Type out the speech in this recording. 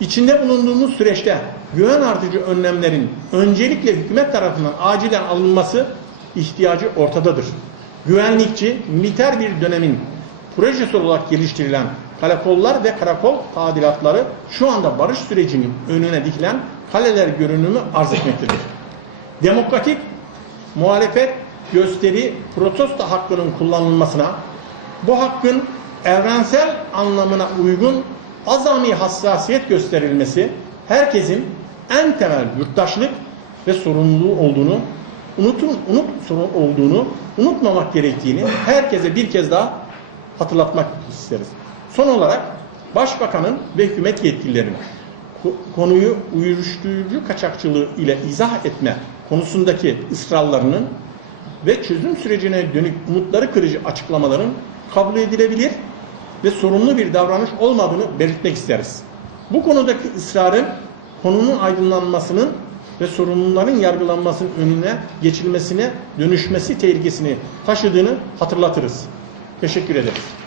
İçinde bulunduğumuz süreçte güven artıcı önlemlerin öncelikle hükümet tarafından acilen alınması ihtiyacı ortadadır. Güvenlikçi, militer bir dönemin projesi olarak geliştirilen karakollar ve karakol tadilatları şu anda barış sürecinin önüne dikilen kaleler görünümü arz etmektedir. Demokratik muhalefet gösteri protesto hakkının kullanılmasına, bu hakkın evrensel anlamına uygun azami hassasiyet gösterilmesi, herkesin en temel yurttaşlık ve sorumluluğu olduğunu unutmamak gerektiğini herkese bir kez daha hatırlatmak isteriz. Son olarak Başbakanın ve hükümet yetkililerinin konuyu uyuşturucu kaçakçılığı ile izah etme konusundaki ısrarlarının ve çözüm sürecine dönük umutları kırıcı açıklamaların kabul edilebilir ve sorumlu bir davranış olmadığını belirtmek isteriz. Bu konudaki ısrarın konunun aydınlanmasının ve sorumluların yargılanmasının önüne geçilmesine dönüşmesi tehlikesini taşıdığını hatırlatırız. Teşekkür ederiz.